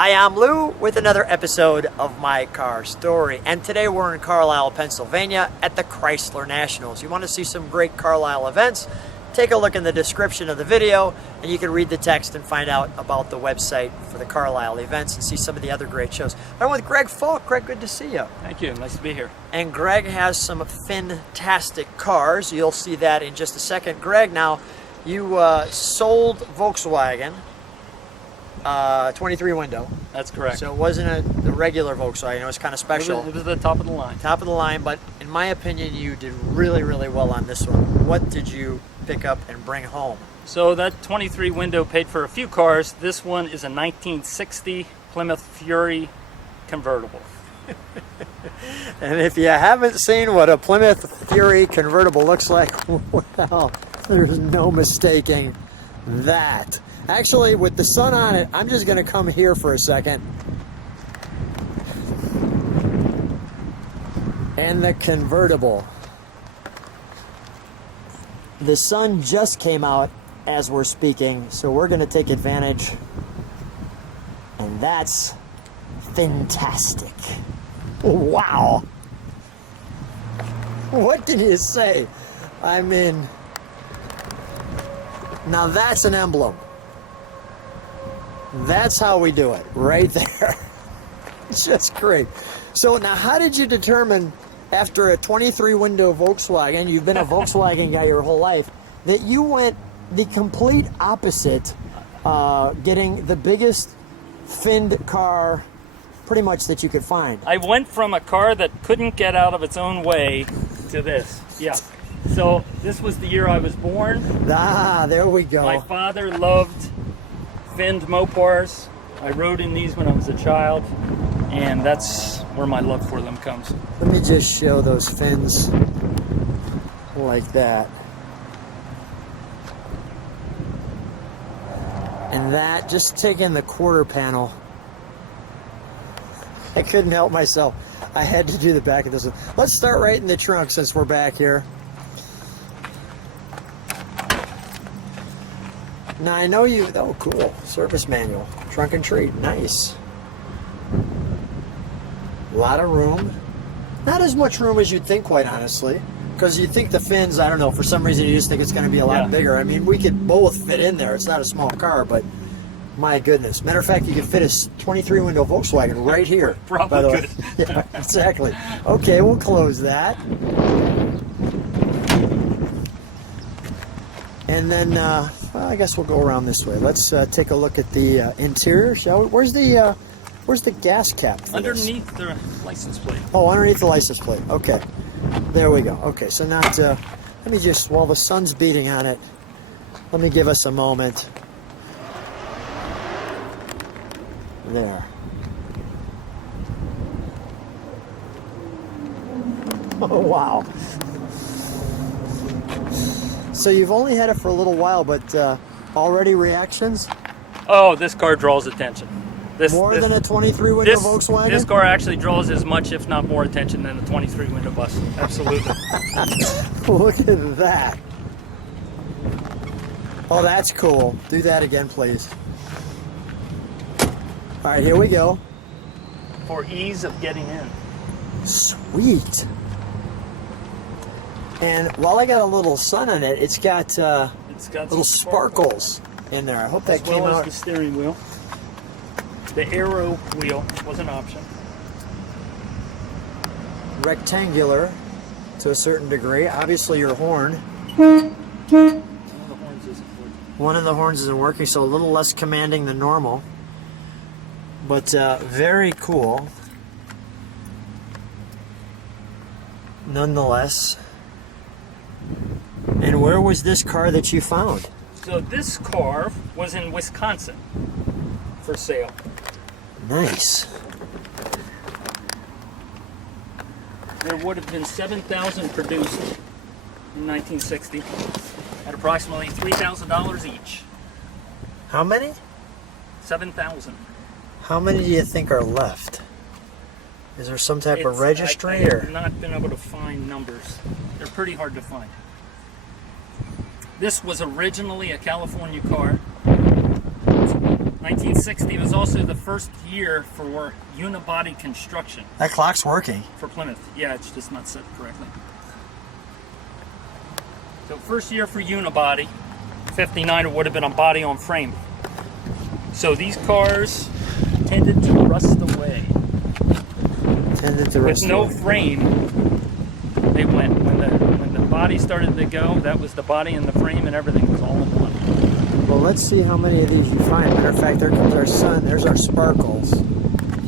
Hi, I'm Lou with another episode of My Car Story, and today we're in Carlisle, Pennsylvania at the Chrysler Nationals. You want to see some great Carlisle events? Take a look in the description of the video and you can read the text and find out about the website for the Carlisle events and see some of the other great shows. I'm with Greg Falk. Greg, good to see you. Thank you. Nice to be here. And Greg has some fantastic cars. You'll see that in just a second. Greg, now you sold Volkswagen 23 window. That's correct. So it wasn't a regular Volkswagen. It was kind of special. It was the top of the line. Top of the line, but in my opinion, you did really, really well on this one. What did you pick up and bring home? So that 23 window paid for a few cars. This one is a 1960 Plymouth Fury Convertible. And if you haven't seen what a Plymouth Fury Convertible looks like, well, there's no mistaking that. Actually, with the sun on it, I'm just going to come here for a second. And the convertible. The sun just came out as we're speaking, so we're going to take advantage. And that's fantastic. Wow. What did you say? I mean, now that's an emblem. That's how we do it, right there. It's just great. So now how did you determine, after a 23 window Volkswagen, you've been a Volkswagen guy your whole life, that you went the complete opposite, getting the biggest finned car pretty much that you could find? I went from a car that couldn't get out of its own way to this. Yeah. So this was the year I was born. Ah, there we go. My father loved finned Mopars. I rode in these when I was a child, and that's where my love for them comes. Let me just show those fins like that. And that, just taking the quarter panel, I couldn't help myself. I had to do the back of this one. Let's start right in the trunk since we're back here. Now I know you, oh cool, service manual, trunk and treat, nice. A lot of room. Not as much room as you'd think, quite honestly. Because you think the fins, I don't know, for some reason you just think it's going to be a lot bigger. I mean, we could both fit in there. It's not a small car, but my goodness. Matter of fact, you could fit a 23 window Volkswagen right here. Probably by the way. could. Yeah, exactly. Okay, we'll close that. And then, well, I guess we'll go around this way. Let's take a look at the interior, shall we? Where's the gas cap for Underneath this? the license plate. Oh, underneath the license plate. Okay. There we go. Okay, so now let me just, while the sun's beating on it, let me give us a moment. There. Oh, wow. So you've only had it for a little while, but already reactions? Oh, this car draws attention. More than a 23 window Volkswagen? This car actually draws as much, if not more, attention than a 23 window bus. Absolutely. Look at that. Oh, that's cool. Do that again, please. All right, here we go. For ease of getting in. Sweet. And while I got a little sun on it, it's got little sparkles in there. I hope that came out. As well as the steering wheel. The aero wheel was an option. Rectangular to a certain degree. Obviously your horn. One of the horns isn't working, so a little less commanding than normal. But very cool. Nonetheless. And where was this car that you found? So this car was in Wisconsin for sale. Nice. There would have been 7,000 produced in 1960 at approximately $3,000 each. How many? 7,000. How many do you think are left? Is there some type of registry? I have not been able to find numbers. They're pretty hard to find. This was originally a California car. 1960 was also the first year for unibody construction That clock's working. for Plymouth. Yeah, it's just not set correctly. So first year for unibody, 59 it would have been a body on frame. So these cars tended to rust away. With no frame, they went. When the body started to go, that was the body and the frame and everything was all in one. Well, let's see how many of these you find. Matter of fact, there comes our sun. There's our sparkles.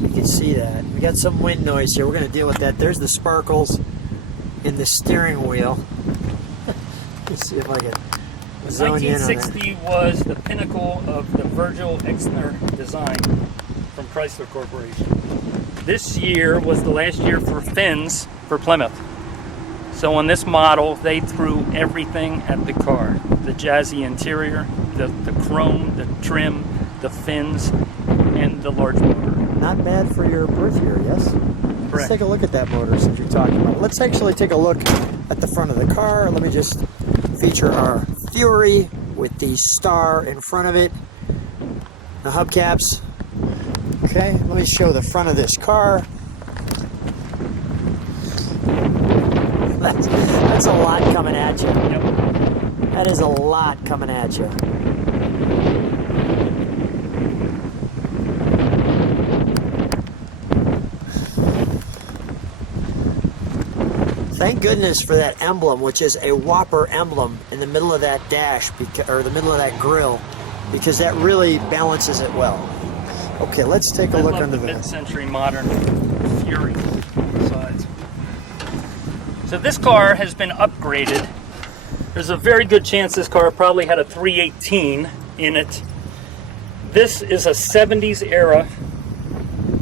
You can see that. We got some wind noise here. We're going to deal with that. There's the sparkles in the steering wheel. Let's see if I can zone in on that. 1960 was the pinnacle of the Virgil Exner design from Chrysler Corporation. This year was the last year for FINS for Plymouth. So on this model, they threw everything at the car. The jazzy interior, the chrome, the trim, the fins, and the large motor. Not bad for your birth year, yes? Correct. Let's take a look at that motor since you're talking about it. Let's actually take a look at the front of the car. Let me just feature our Fury with the star in front of it. The hubcaps. Okay, let me show the front of this car. That's a lot coming at you. Yep. That is a lot coming at you. Thank goodness for that emblem, which is a Whopper emblem in the middle of that dash, or the middle of that grille, because that really balances it well. Okay, let's take a look under the the mid-century modern Fury sides. So this car has been upgraded. There's a very good chance this car probably had a 318 in it. This is a 70s era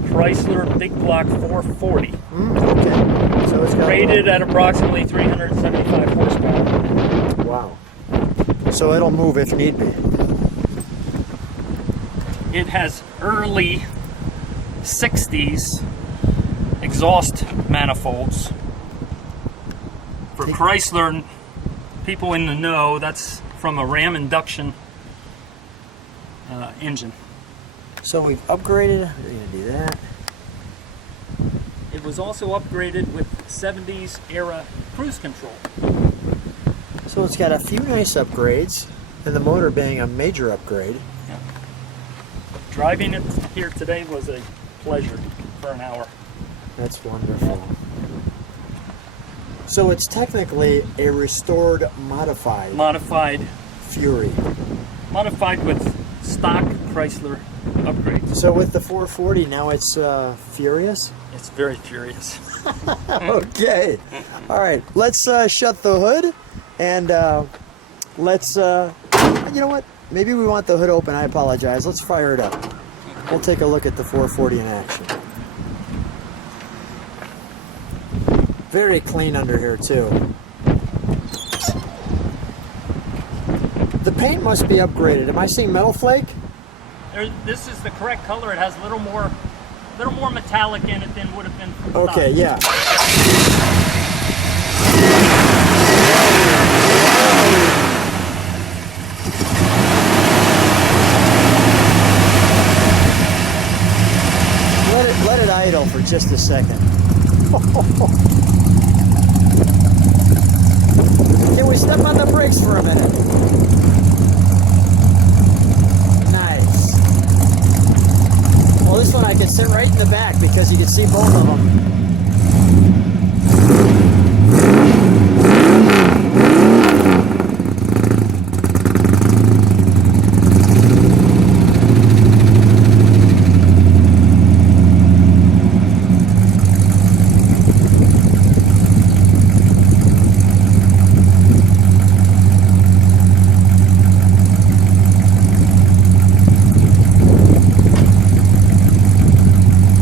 Chrysler Big Block 440. Okay, so it's got Rated at approximately 375 horsepower. Wow. So it'll move if need be. It has early 60s exhaust manifolds. For Chrysler, people in the know, that's from a Ram induction engine. So we've upgraded. We're going to do that. It was also upgraded with 70s era cruise control. So it's got a few nice upgrades, and the motor being a major upgrade. Yeah. Driving it here today was a pleasure for an hour. That's wonderful. So it's technically a restored, modified Fury. Modified with stock Chrysler upgrades. So with the 440 now it's furious? It's very furious. Okay. All right. Let's shut the hood and let's, you know what? Maybe we want the hood open. I apologize. Let's fire it up. We'll take a look at the 440 in action. Very clean under here too. The paint must be upgraded. Am I seeing metal flake? This is the correct color. It has a little more metallic in it than would have been from stock. Okay, yeah. Let it idle for just a second. Can we step on the brakes for a minute? Nice. Well, this one I can sit right in the back because you can see both of them.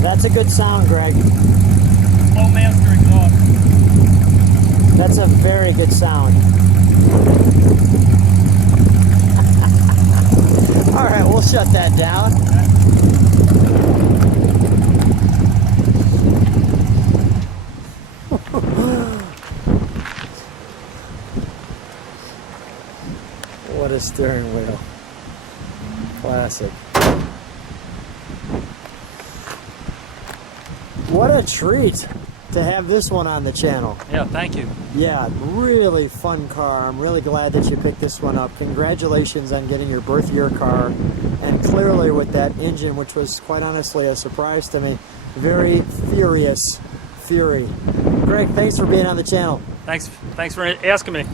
That's a good sound, Greg. Low master exhaust. That's a very good sound. All right, we'll shut that down. What a steering wheel. Classic. What a treat to have this one on the channel. Yeah, thank you. Yeah, really fun car. I'm really glad that you picked this one up. Congratulations on getting your birth year car. And clearly with that engine, which was quite honestly a surprise to me, very furious Fury. Greg, thanks for being on the channel. Thanks for asking me.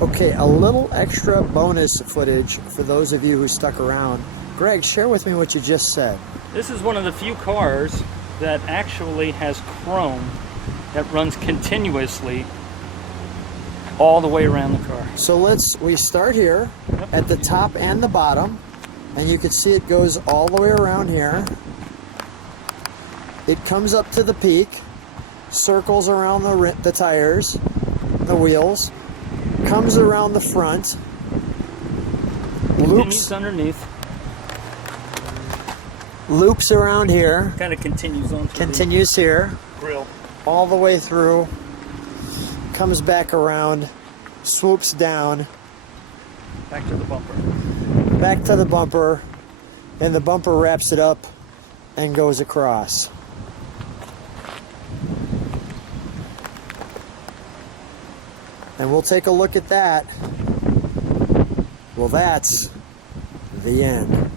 Okay, a little extra bonus footage for those of you who stuck around. Greg, share with me what you just said. This is one of the few cars that actually has chrome that runs continuously all the way around the car. So we start here at the top and the bottom, and you can see it goes all the way around here. It comes up to the peak, circles around the tires, the wheels, comes around the front, Continues underneath. loops around here, Kind of continues on. continues here, Grill. all the way through, comes back around, swoops down, Back to the bumper. back to the bumper, and the bumper wraps it up and goes across. And we'll take a look at that. Well, that's the end.